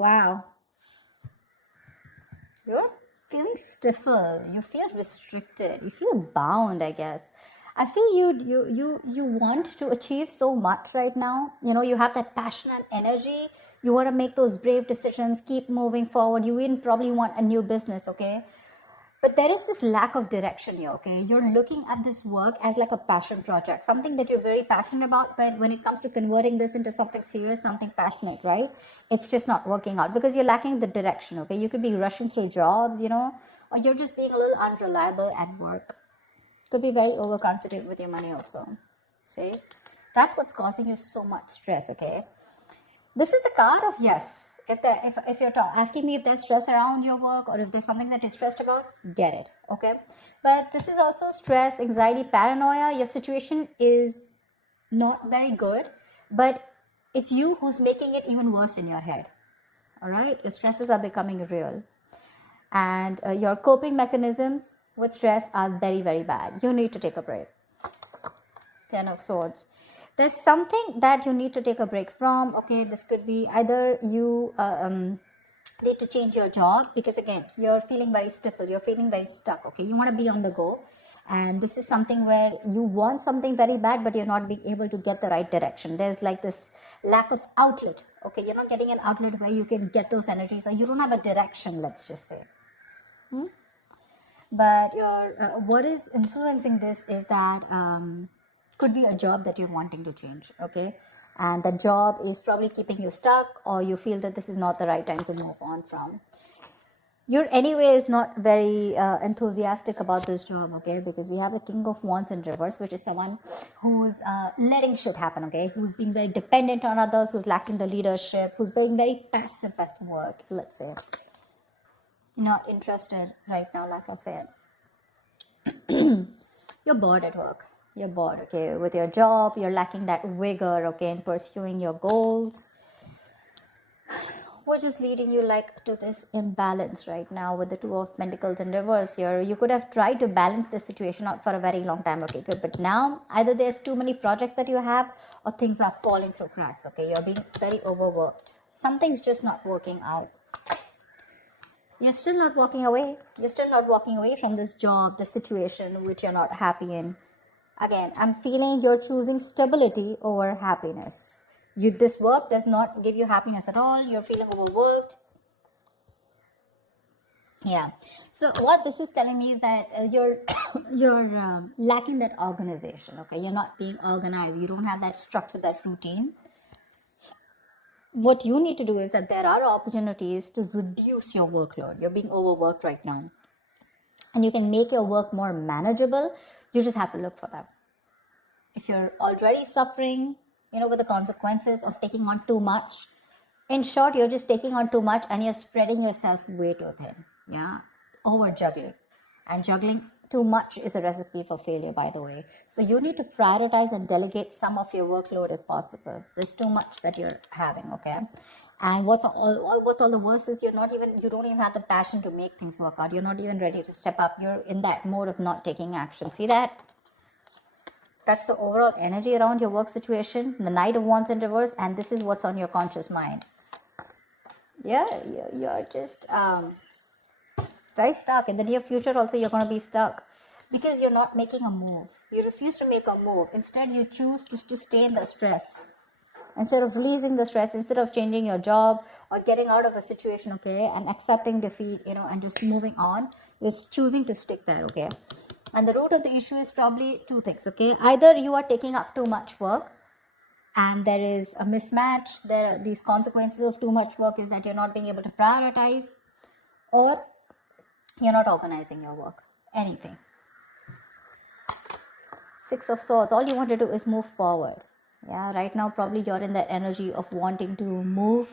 Wow. You're feeling stifled. You feel restricted. You feel bound, I guess. I feel you want to achieve so much right now. You know, you have that passion and energy. You want to make those brave decisions, keep moving forward. You even probably want a new business, okay? But there is this lack of direction here, okay? You're looking at this work as like a passion project, something that you're very passionate about, but when it comes to converting this into something serious, something passionate, right? It's just not working out because you're lacking the direction, okay? You could be rushing through jobs, you know, or you're just being a little unreliable at work. Could be very overconfident with your money also. See? That's what's causing you so much stress, okay? This is the card of yes. If you're asking me if there's stress around your work or if there's something that you're stressed about, get it, okay? But this is also stress, anxiety, paranoia. Your situation is not very good, but it's you who's making it even worse in your head, all right? Your stresses are becoming real. And your coping mechanisms with stress are very, very bad. You need to take a break. 10 of Swords. There's something that you need to take a break from. Okay, this could be either you need to change your job because again, you're feeling very stifled, you're feeling very stuck. Okay, you want to be on the go, and this is something where you want something very bad, but you're not being able to get the right direction. There's like this lack of outlet. Okay, you're not getting an outlet where you can get those energies, or you don't have a direction. Let's just say. But your what is influencing this is that could be a job that you're wanting to change, okay? And the job is probably keeping you stuck, or you feel that this is not the right time to move on from. You're anyways not very enthusiastic about this job, okay? Because we have the King of Wands in reverse, which is someone who's letting shit happen, okay? Who's being very dependent on others, who's lacking the leadership, who's being very passive at work, let's say. Not interested right now, like I said. You're bored at work. You're bored, okay, with your job. You're lacking that vigor, okay, in pursuing your goals, which is leading you like to this imbalance right now with the Two of Pentacles in reverse here. You could have tried to balance this situation out for a very long time, okay, good. But now either there's too many projects that you have, or things are falling through cracks, okay. You're being very overworked. Something's just not working out. You're still not walking away. You're still not walking away from this job, this situation which you're not happy in. Again, I'm feeling you're choosing stability over happiness. This work does not give you happiness at all. You're feeling overworked. Yeah. So what this is telling me is that you're lacking that organization. Okay, you're not being organized. You don't have that structure, that routine. What you need to do is that there are opportunities to reduce your workload. You're being overworked right now, and you can make your work more manageable. You just have to look for them. If you're already suffering, with the consequences of taking on too much, in short, you're just taking on too much and you're spreading yourself way too thin. Yeah, over juggling. And juggling too much is a recipe for failure, by the way. So you need to prioritize and delegate some of your workload if possible. There's too much that you're having, okay? And what's all the worst is you don't even have the passion to make things work out. You're not even ready to step up. You're in that mode of not taking action. See that? That's the overall energy around your work situation. The Knight of Wands in reverse, and this is what's on your conscious mind. Yeah, you're just very stuck. In the near future also, you're going to be stuck because you're not making a move. You refuse to make a move. Instead, you choose to stay in the stress. Instead of releasing the stress, instead of changing your job or getting out of a situation, okay, and accepting defeat, and just moving on, you're choosing to stick there, okay. And the root of the issue is probably two things, okay. Either you are taking up too much work and there is a mismatch. There are these consequences of too much work is that you're not being able to prioritize, or you're not organizing your work. Anything. Six of Swords. All you want to do is move forward. Yeah, right now probably you're in that energy of wanting to move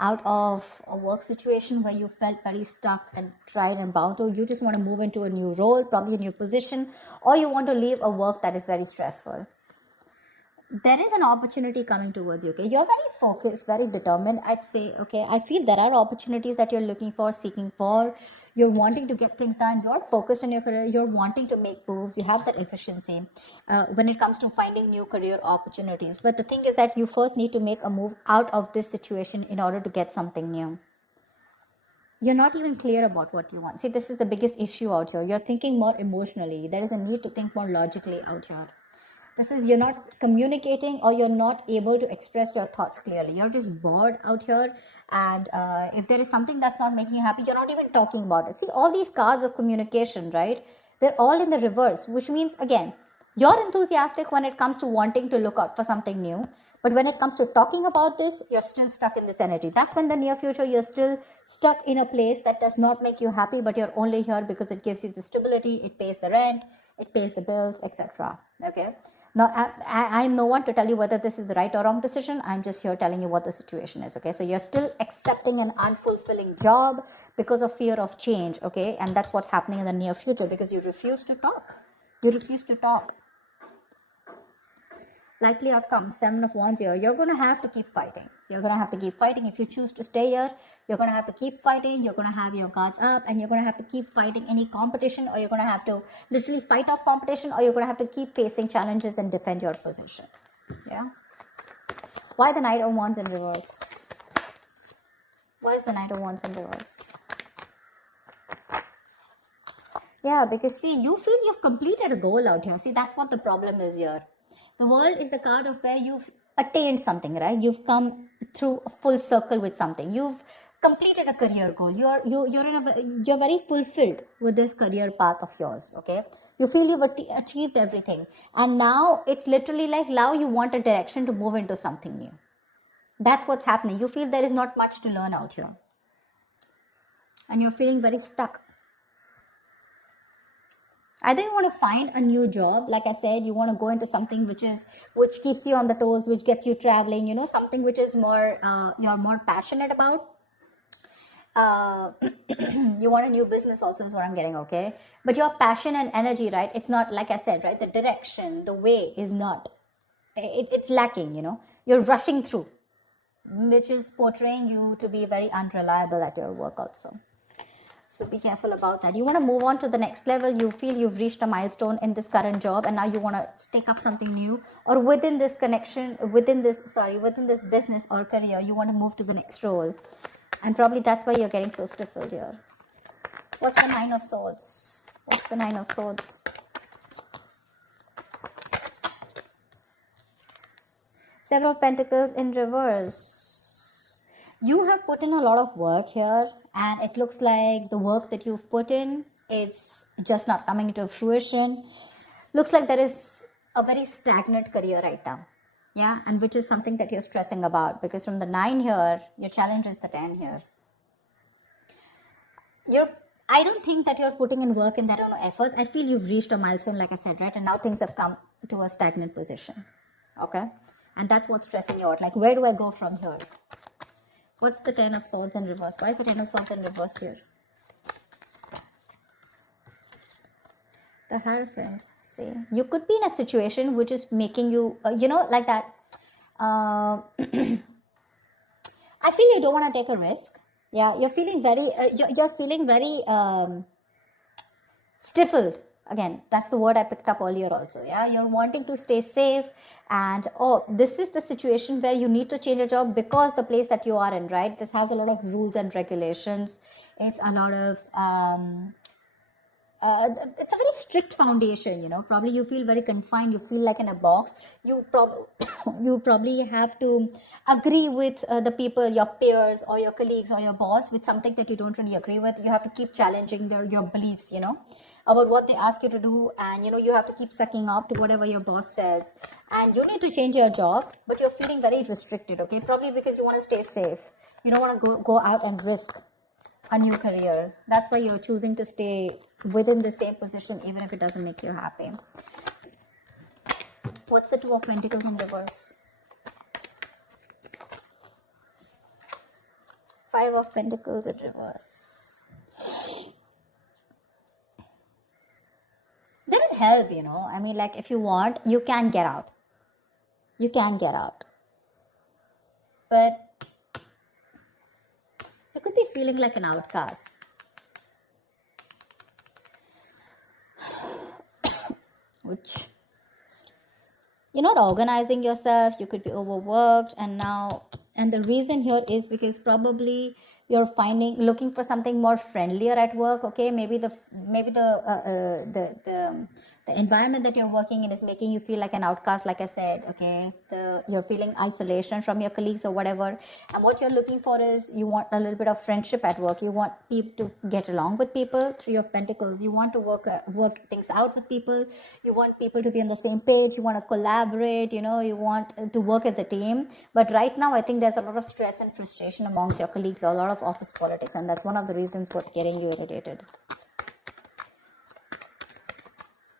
out of a work situation where you felt very stuck and tried and bound to. You just want to move into a new role, probably a new position, or you want to leave a work that is very stressful. There is an opportunity coming towards you, okay? You're very focused, very determined, I'd say, okay? I feel there are opportunities that you're looking for, seeking for. You're wanting to get things done. You're focused on your career. You're wanting to make moves. You have that efficiency when it comes to finding new career opportunities. But the thing is that you first need to make a move out of this situation in order to get something new. You're not even clear about what you want. See, this is the biggest issue out here. You're thinking more emotionally. There is a need to think more logically out here. This is, you're not communicating, or you're not able to express your thoughts clearly. You're just bored out here. And if there is something that's not making you happy, you're not even talking about it. See, all these cards of communication, right? They're all in the reverse, which means, again, you're enthusiastic when it comes to wanting to look out for something new. But when it comes to talking about this, you're still stuck in this energy. That's when the near future, you're still stuck in a place that does not make you happy, but you're only here because it gives you the stability, it pays the rent, it pays the bills, etc. Okay? Now, I'm no one to tell you whether this is the right or wrong decision. I'm just here telling you what the situation is, okay? So you're still accepting an unfulfilling job because of fear of change, okay? And that's what's happening in the near future because you refuse to talk. You refuse to talk. Likely outcome, 7 of Wands here. You're going to have to keep fighting. You're going to have to keep fighting. If you choose to stay here, you're going to have to keep fighting. You're going to have your guards up, and you're going to have to keep fighting any competition, or you're going to have to literally fight off competition, or you're going to have to keep facing challenges and defend your position. Yeah. Why the Knight of Wands in reverse? Why is the Knight of Wands in reverse? Yeah, because see, you feel you've completed a goal out here. See, that's what the problem is here. The World is the card of where you've attained something, right? You've come through a full circle with something. You've completed a career goal. You're very fulfilled with this career path of yours, okay? You feel you've achieved everything. And now it's literally like now you want a direction to move into something new. That's what's happening. You feel there is not much to learn out here. And you're feeling very stuck. Either you want to find a new job, like I said, you want to go into something which keeps you on the toes, which gets you traveling, you know, something which is more, you're more passionate about. You want a new business also is what I'm getting, okay? But your passion and energy, right? It's not, like I said, right? The direction, the way is not, it's lacking, you know? You're rushing through, which is portraying you to be very unreliable at your work also. So be careful about that. You want to move on to the next level. You feel you've reached a milestone in this current job, and now you want to take up something new, or within this business or career, you want to move to the next role. And probably that's why you're getting so stifled here. What's the Nine of Swords? What's the Nine of Swords? Seven of Pentacles in reverse. You have put in a lot of work here, and it looks like the work that you've put in, it's just not coming into fruition. Looks like there is a very stagnant career right now. Yeah, and which is something that you're stressing about, because from the 9 here, your challenge is the 10 here. I don't think that you're putting in work and there are no efforts. I feel you've reached a milestone, like I said, right? And now things have come to a stagnant position. Okay? And that's what's stressing you out. Like, where do I go from here? What's the 10 of Swords in reverse? Why is the 10 of Swords in reverse here? The Hierophant. See, you could be in a situation which is making you, like that. I feel you don't want to take a risk. Yeah, you're feeling very, stifled. Again, that's the word I picked up earlier also. Yeah, you're wanting to stay safe, and this is the situation where you need to change your job because the place that you are in, right? This has a lot of rules and regulations. It's a lot of it's a very strict foundation, probably you feel very confined, you feel like in a box. You probably have to agree with the people, your peers or your colleagues or your boss with something that you don't really agree with. You have to keep challenging your beliefs, about what they ask you to do, and you have to keep sucking up to whatever your boss says, and you need to change your job, but you're feeling very restricted, okay? Probably because you want to stay safe. You don't want to go out and risk a new career. That's why you're choosing to stay within the same position even if it doesn't make you happy. What's the Two of Pentacles in reverse? Five of Pentacles in reverse. There is help, I mean, like, if you want, you can get out. You can get out. But you could be feeling like an outcast. Which, you're not organizing yourself. You could be overworked, and the reason here is because probably you're looking for something more friendlier at work. Okay, maybe the environment that you're working in is making you feel like an outcast, like I said. Okay, you're feeling isolation from your colleagues or whatever, and what you're looking for is you want a little bit of friendship at work. You want people to get along with people. Three of Pentacles. You want to work things out with people. You want people to be on the same page. You want to collaborate. You want to work as a team. But right now, I think there's a lot of stress and frustration amongst your colleagues, a lot of office politics, and that's one of the reasons what's getting you irritated.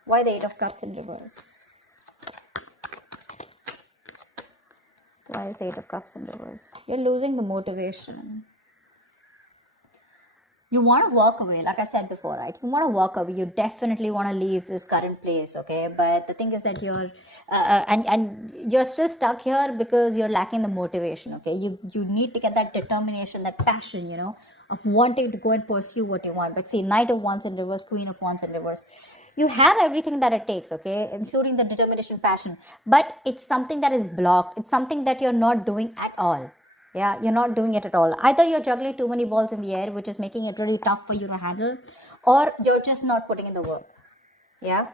Why the Eight of Cups in reverse? Why is the Eight of Cups in reverse? You're losing the motivation. You want to walk away, like I said before, right? You want to walk away. You definitely want to leave this current place, okay? But the thing is that you're and you're still stuck here because you're lacking the motivation, okay? You need to get that determination, that passion, of wanting to go and pursue what you want. But see, Knight of Wands in reverse, Queen of Wands in reverse. You have everything that it takes, okay, including the determination, passion, but it's something that is blocked. It's something that you're not doing at all. Yeah, you're not doing it at all. Either you're juggling too many balls in the air, which is making it really tough for you to handle, or you're just not putting in the work. Yeah.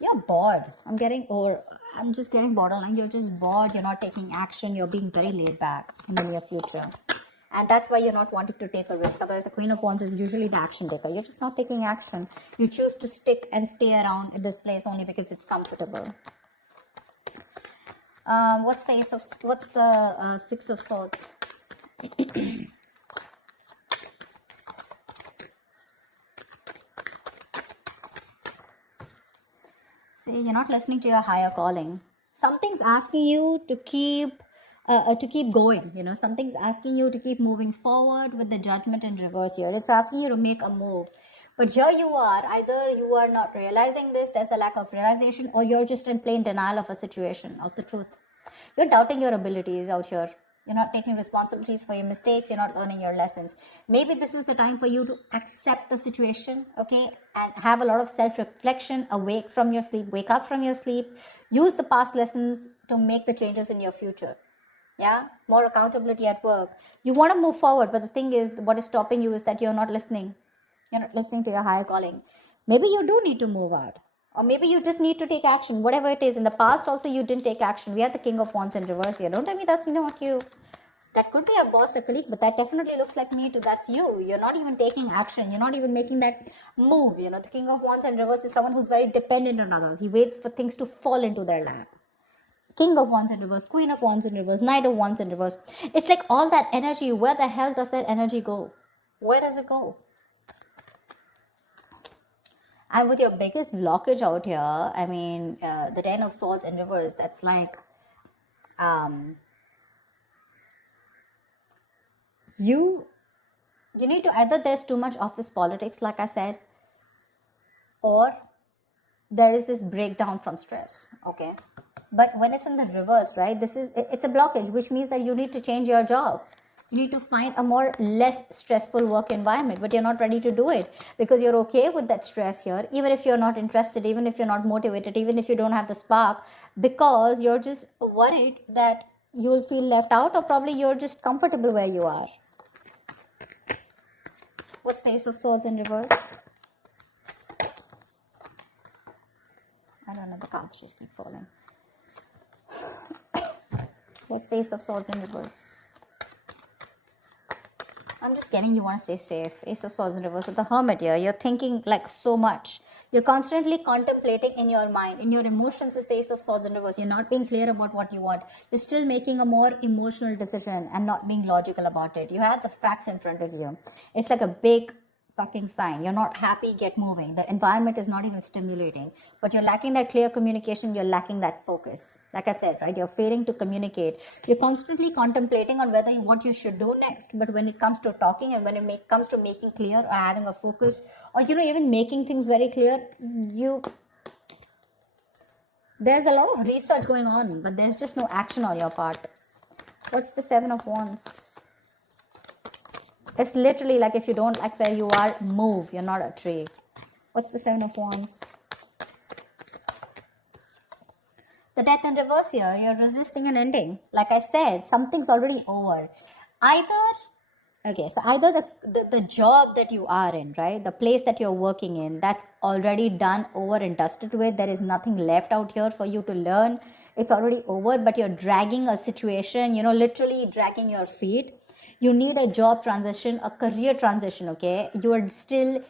You're bored. I'm just getting borderline. You're just bored. You're not taking action. You're being very laid back in the near future. And that's why you're not wanting to take a risk. Otherwise, the Queen of Wands is usually the action taker. You're just not taking action. You choose to stick and stay around in this place only because it's comfortable. What's the Six of Swords? See, you're not listening to your higher calling. Something's asking you to keep going. Something's asking you to keep moving forward with the Judgment in reverse here. It's asking you to make a move, but here you are, either you are not realizing this, there's a lack of realization, or you're just in plain denial of a situation, of the truth. You're doubting your abilities out here. You're not taking responsibilities for your mistakes. You're not learning your lessons. Maybe this is the time for you to accept the situation, okay, and have a lot of self-reflection, wake up from your sleep, use the past lessons to make the changes in your future. Yeah, more accountability at work. You want to move forward, but the thing is, what is stopping you is that you're not listening. You're not listening to your higher calling. Maybe you do need to move out, or maybe you just need to take action, whatever it is. In the past also, you didn't take action. We have the King of Wands in reverse here. Don't tell me that's not you. That could be a boss, a colleague, but that definitely looks like me too. That's you. You're not even taking action. You're not even making that move. The King of Wands in reverse is someone who's very dependent on others. He waits for things to fall into their lap. King of Wands in reverse, Queen of Wands in reverse, Knight of Wands in reverse. It's like all that energy, where the hell does that energy go? Where does it go? And with your biggest blockage out here, I mean, the Ten of Swords in reverse, that's like, you need to, either there's too much office politics, like I said, or there is this breakdown from stress, okay? But when it's in the reverse, right, it's a blockage, which means that you need to change your job. You need to find a less stressful work environment, but you're not ready to do it because you're okay with that stress here, even if you're not interested, even if you're not motivated, even if you don't have the spark, because you're just worried that you'll feel left out, or probably you're just comfortable where you are. What's the Ace of Swords in reverse? I don't know, the cards just keep falling. What's the Ace of Swords in reverse? I'm just getting you want to stay safe. Ace of Swords in reverse with the Hermit here. You're thinking like so much. You're constantly contemplating in your mind. In your emotions is the Ace of Swords in reverse. You're not being clear about what you want. You're still making a more emotional decision and not being logical about it. You have the facts in front of you. It's like a big fucking sign. You're not happy, get moving. The environment is not even stimulating, but you're lacking that clear communication. You're lacking that focus. Like I said, right, you're failing to communicate. You're constantly contemplating on what you should do next, but when it comes to talking and when it comes to making clear or having a focus, or even making things very clear, there's a lot of research going on, but there's just no action on your part. What's the Seven of Wands? It's literally like, if you don't like where you are, move. You're not a tree. What's the Seven of Wands? The death in reverse here, you're resisting an ending. Like I said, something's already over. Either the job that you are in, right? The place that you're working in, that's already done, over and dusted with. There is nothing left out here for you to learn. It's already over, but you're dragging a situation, literally dragging your feet. You need a job transition, a career transition, okay? You are still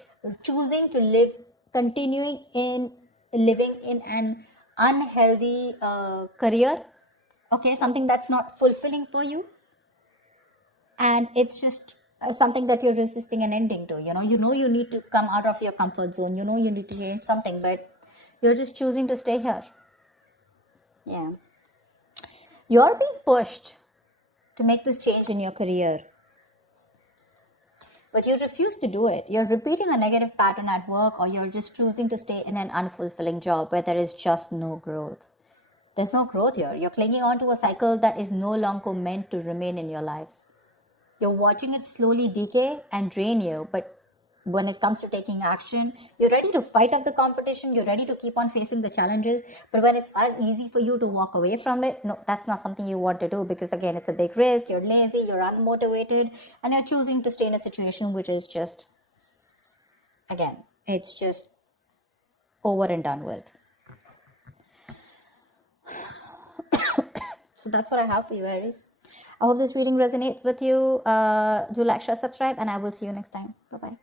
choosing to continuing in living in an unhealthy career, okay? Something that's not fulfilling for you. And it's just something that you're resisting an ending to. You need to come out of your comfort zone. You need to change something, but you're just choosing to stay here. Yeah, you're being pushed to make this change in your career, but you refuse to do it. You're repeating a negative pattern at work, or you're just choosing to stay in an unfulfilling job where there is just no growth. There's no growth here. You're clinging on to a cycle that is no longer meant to remain in your lives. You're watching it slowly decay and drain you, but when it comes to taking action, you're ready to fight off the competition, you're ready to keep on facing the challenges, but when it's as easy for you to walk away from it, no, that's not something you want to do, because again, it's a big risk, you're lazy, you're unmotivated, and you're choosing to stay in a situation which is just, again, it's just over and done with. So that's what I have for you, Aries. I hope this reading resonates with you. Do like, share, subscribe, and I will see you next time. Bye-bye.